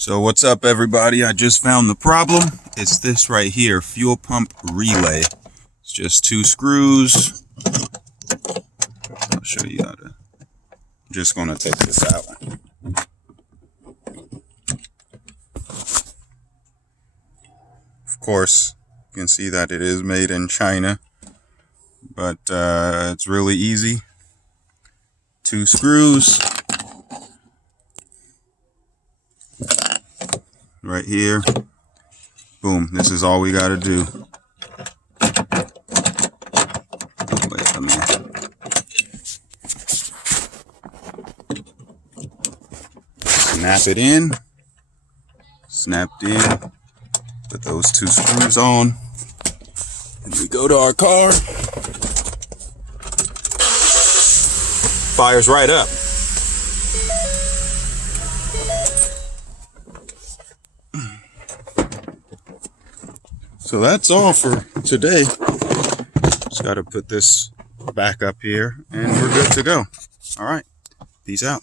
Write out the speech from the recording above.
So what's up, everybody? I just found the problem. It's this right here, fuel pump relay. It's just 2 screws. I'll show you how to. I'm just going to take this out. Of course, you can see that it is made in China, but it's really easy. 2 screws. Right here. Boom. This is all we got to do. Wait a minute. Snap it in. Snapped in. Put those 2 screws on. And we go to our car. Fires right up. So that's all for today. Just got to put this back up here and we're good to go. All right. Peace out.